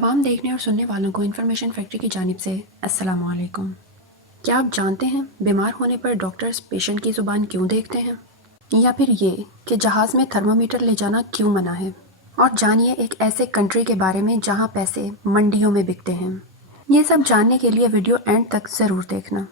तमाम देखने और सुनने वालों को इन्फॉर्मेशन फैक्ट्री की जानिब से अस्सलाम वालेकुम। क्या आप जानते हैं बीमार होने पर डॉक्टर्स पेशेंट की ज़ुबान क्यों देखते हैं, या फिर ये कि जहाज़ में थर्मामीटर ले जाना क्यों मना है। और जानिए एक ऐसे कंट्री के बारे में जहां पैसे मंडियों में बिकते हैं। ये सब जानने के लिए वीडियो एंड तक ज़रूर देखना।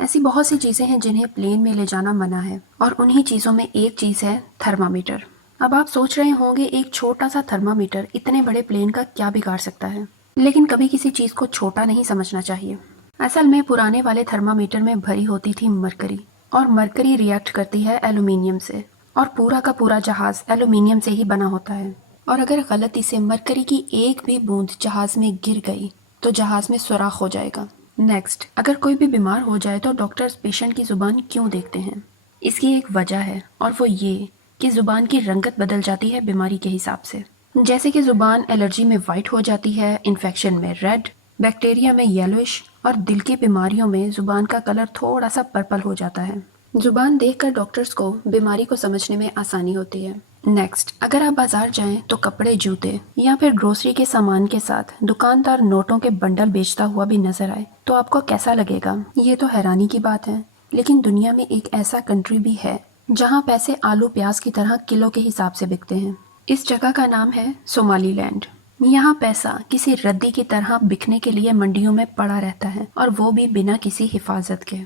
ऐसी बहुत सी चीज़ें हैं जिन्हें प्लेन में ले जाना मना है, और उन्हीं चीज़ों में एक चीज़ है थर्मामीटर। अब आप सोच रहे होंगे एक छोटा सा थर्मामीटर इतने बड़े प्लेन का क्या बिगाड़ सकता है, लेकिन कभी किसी चीज़ को छोटा नहीं समझना चाहिए। असल में पुराने वाले थर्मामीटर में भरी होती थी मरकरी, और मरकरी रिएक्ट करती है एल्यूमिनियम से, और पूरा का पूरा जहाज़ एल्यूमिनियम से ही बना होता है। और अगर गलती से मरकरी की एक भी बूंद जहाज़ में गिर गई तो जहाज़ में सुराख हो जाएगा। नेक्स्ट, अगर कोई भी बीमार हो जाए तो डॉक्टर्स पेशेंट की ज़ुबान क्यों देखते हैं? इसकी एक वजह है, और वो ये कि ज़ुबान की रंगत बदल जाती है बीमारी के हिसाब से। जैसे कि ज़ुबान एलर्जी में वाइट हो जाती है, इन्फेक्शन में रेड, बैक्टीरिया में येलोइश, और दिल की बीमारियों में ज़ुबान का कलर थोड़ा सा पर्पल हो जाता है। ज़ुबान देखकर डॉक्टर्स को बीमारी को समझने में आसानी होती है। नेक्स्ट, अगर आप बाजार जाएं तो कपड़े, जूते या फिर ग्रोसरी के सामान के साथ दुकानदार नोटों के बंडल बेचता हुआ भी नजर आए तो आपको कैसा लगेगा? ये तो हैरानी की बात है, लेकिन दुनिया में एक ऐसा कंट्री भी है जहां पैसे आलू प्याज की तरह किलो के हिसाब से बिकते हैं। इस जगह का नाम है सोमालीलैंड। यहाँ पैसा किसी रद्दी की तरह बिकने के लिए मंडियों में पड़ा रहता है, और वो भी बिना किसी हिफाजत के।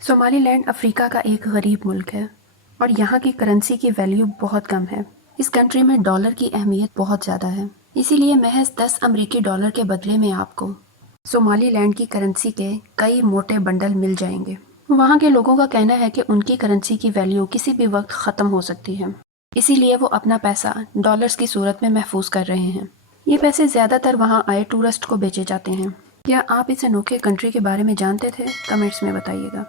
सोमालीलैंड अफ्रीका का एक गरीब मुल्क है, और यहाँ की करेंसी की वैल्यू बहुत कम है। इस कंट्री में डॉलर की अहमियत बहुत ज़्यादा है, इसीलिए महज 10 अमरीकी डॉलर के बदले में आपको सोमालीलैंड की करेंसी के कई मोटे बंडल मिल जाएंगे। वहाँ के लोगों का कहना है कि उनकी करेंसी की वैल्यू किसी भी वक्त ख़त्म हो सकती है, इसीलिए वो अपना पैसा डॉलर्स की सूरत में महफूज कर रहे हैं। ये पैसे ज़्यादातर वहाँ आए टूरिस्ट को बेचे जाते हैं। क्या आप इस अनोखे कंट्री के बारे में जानते थे? कमेंट्स में बताइएगा।